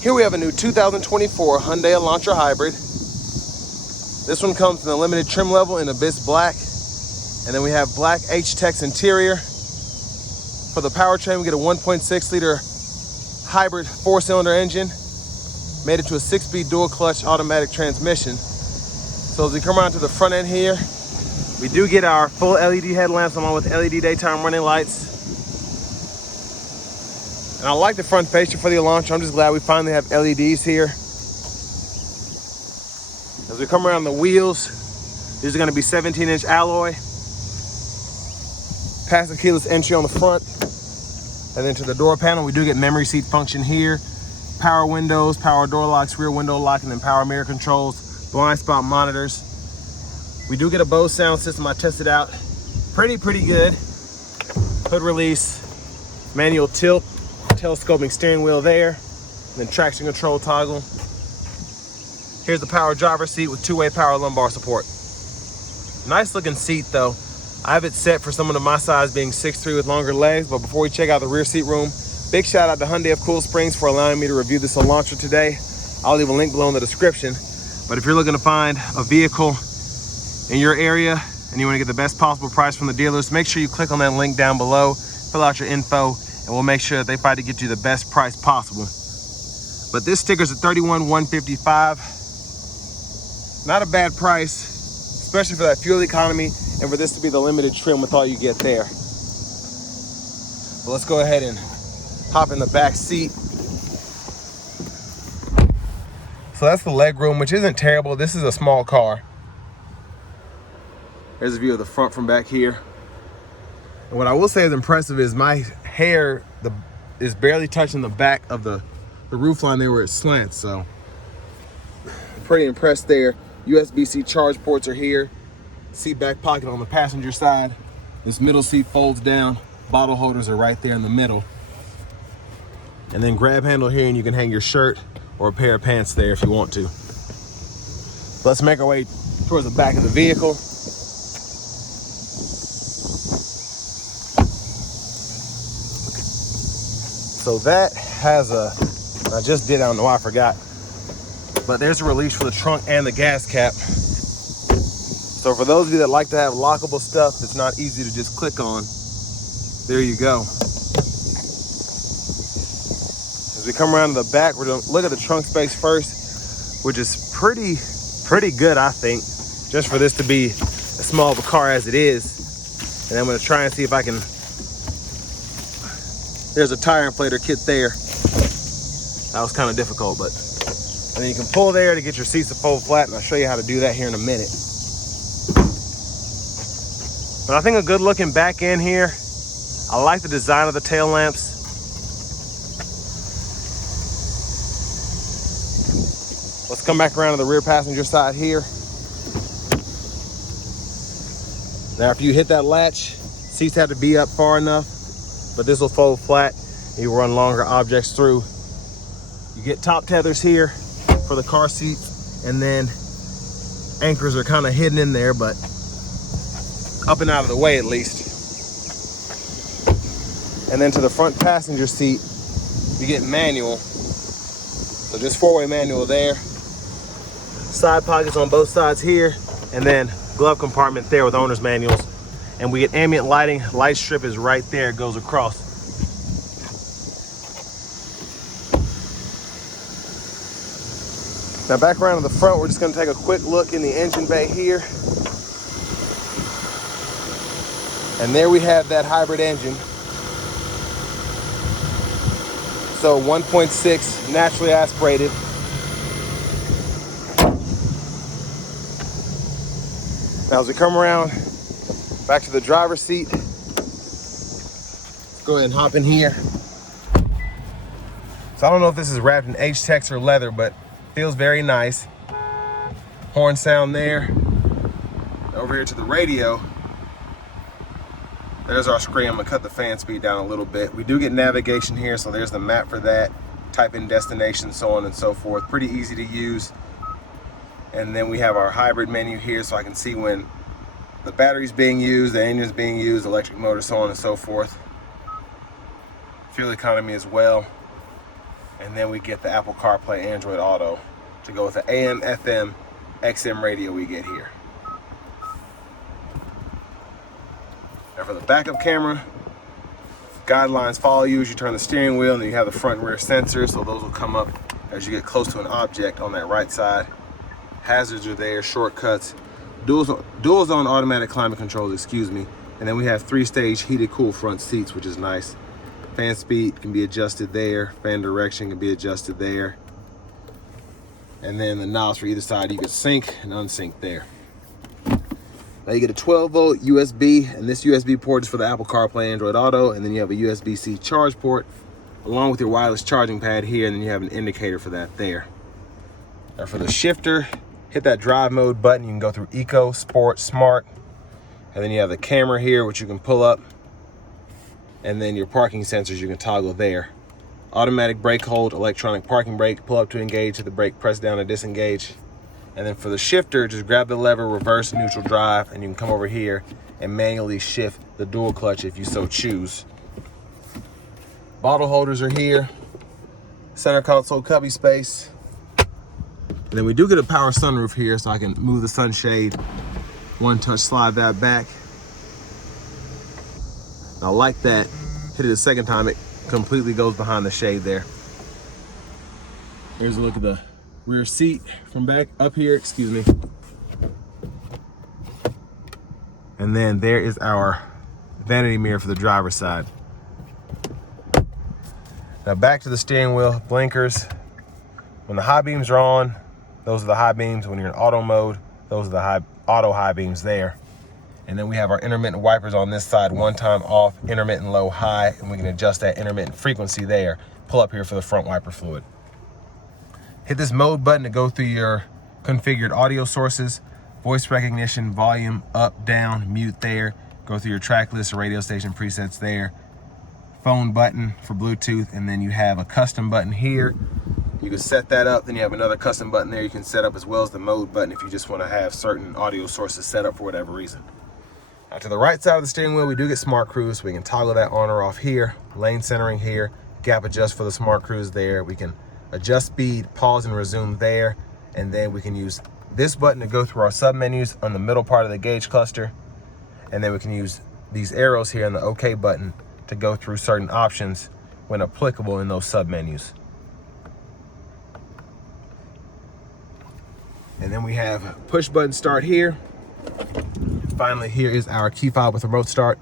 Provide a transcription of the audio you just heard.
Here we have a new 2024 Hyundai Elantra Hybrid. This one comes in the limited trim level in Abyss Black. And then we have black H-Tex interior. For the powertrain, we get a 1.6 liter hybrid 4-cylinder engine, made into a 6-speed dual clutch automatic transmission. So as we come around to the front end here, we do get our full LED headlamps along with LED daytime running lights. And I like the front fascia for the Elantra. I'm just glad we finally have LEDs here. As we come around the wheels, these are going to be 17-inch alloy. Passive keyless entry on the front. And then to the door panel, we do get memory seat function here. Power windows, power door locks, rear window lock, and then power mirror controls, blind spot monitors. We do get a Bose sound system. I tested out. Pretty good. Hood release, manual tilt, telescoping steering wheel there, and then traction control toggle. Here's the power driver's seat with 2-way power lumbar support. Nice looking seat though. I have it set for someone of my size, being 6'3" with longer legs. But before we check out the rear seat room, big shout out to Hyundai of Cool Springs for allowing me to review this Elantra today. I'll leave a link below in the description. But if you're looking to find a vehicle in your area and you want to get the best possible price from the dealers, make sure you click on that link down below, fill out your info, and we'll make sure that they fight to get you the best price possible. But this sticker's at $31,155. Not a bad price, especially for that fuel economy and for this to be the limited trim with all you get there. But let's go ahead and hop in the back seat. So that's the leg room, which isn't terrible. This is a small car. There's a view of the front from back here. And what I will say is impressive is my hair is barely touching the back of the roof line there where it slants. So pretty impressed there. USB-C charge ports are here. Seat back pocket on the passenger side. This middle seat folds down. Bottle holders are right there in the middle. And then grab handle here, and you can hang your shirt or a pair of pants there if you want to. Let's make our way towards the back of the vehicle. So that has I just did, I don't know why I forgot. But there's a release for the trunk and the gas cap. So for those of you that like to have lockable stuff that's not easy to just click on, there you go. As we come around to the back, we're gonna look at the trunk space first, which is pretty good, I think, just for this to be as small of a car as it is. And I'm gonna try and see if I can, there's a tire inflator kit there. That was kind of difficult, but, and then you can pull there to get your seats to fold flat, and I'll show you how to do that here in a minute. But I think a good looking back end here. I like the design of the tail lamps. Let's come back around to the rear passenger side here. Now, if you hit that latch, seats have to be up far enough, but this will fold flat and you run longer objects through. You get top tethers here for the car seats, and then anchors are kind of hidden in there, but up and out of the way at least. And then to the front passenger seat, you get manual. So just 4-way manual there. Side pockets on both sides here, and then glove compartment there with owner's manuals. And we get ambient lighting. Light strip is right there, it goes across. Now back around to the front, we're just gonna take a quick look in the engine bay here. And there we have that hybrid engine. So 1.6 naturally aspirated. Now as we come around back to the driver's seat, let's go ahead and hop in here. So I don't know if this is wrapped in H-Tex or leather, but feels very nice. Horn sound there. Over here to the radio, there's our screen. I'm gonna cut the fan speed down a little bit. We do get navigation here, so there's the map for that. Type in destination, so on and so forth. Pretty easy to use. And then we have our hybrid menu here, so I can see when the battery's being used, the engine's being used, electric motor, so on and so forth. Fuel economy as well. And then we get the Apple CarPlay Android Auto to go with the AM, FM, XM radio we get here. Now for the backup camera, guidelines follow you as you turn the steering wheel, and then you have the front and rear sensors, so those will come up as you get close to an object on that right side. Hazards are there, shortcuts, dual zone automatic climate controls, excuse me. And then we have 3-stage heated cool front seats, which is nice. Fan speed can be adjusted there. Fan direction can be adjusted there. And then the knobs for either side, you can sync and unsync there. Now you get a 12-volt USB, and this USB port is for the Apple CarPlay Android Auto, and then you have a USB-C charge port along with your wireless charging pad here, and then you have an indicator for that there. Now for the shifter, hit that drive mode button. You can go through Eco, Sport, Smart, and then you have the camera here, which you can pull up, and then your parking sensors you can toggle there. Automatic brake hold, electronic parking brake, pull up to engage, hit the brake, press down to disengage. And then for the shifter, just grab the lever, reverse, neutral drive, and you can come over here and manually shift the dual clutch if you so choose. Bottle holders are here. Center console cubby space. And then we do get a power sunroof here, so I can move the sunshade. One touch, slide that back. Now like that, hit it a second time, it completely goes behind the shade there. Here's a look at the rear seat from back up here, excuse me. And then there is our vanity mirror for the driver's side. Now back to the steering wheel, blinkers. When the high beams are on, those are the high beams. When you're in auto mode, those are the auto high beams there. And then we have our intermittent wipers on this side, one time off, intermittent low, high, and we can adjust that intermittent frequency there. Pull up here for the front wiper fluid. Hit this mode button to go through your configured audio sources, voice recognition, volume, up, down, mute there. Go through your track list, radio station presets there. Phone button for Bluetooth, and then you have a custom button here. You can set that up, then you have another custom button there you can set up, as well as the mode button if you just want to have certain audio sources set up for whatever reason. Now to the right side of the steering wheel, we do get Smart Cruise, so we can toggle that on or off here. Lane centering here, gap adjust for the Smart Cruise there. We can adjust speed, pause and resume there, and then we can use this button to go through our sub-menus on the middle part of the gauge cluster, and then we can use these arrows here and the OK button to go through certain options when applicable in those sub-menus. And then we have push button start here. Finally, here is our key fob with remote start.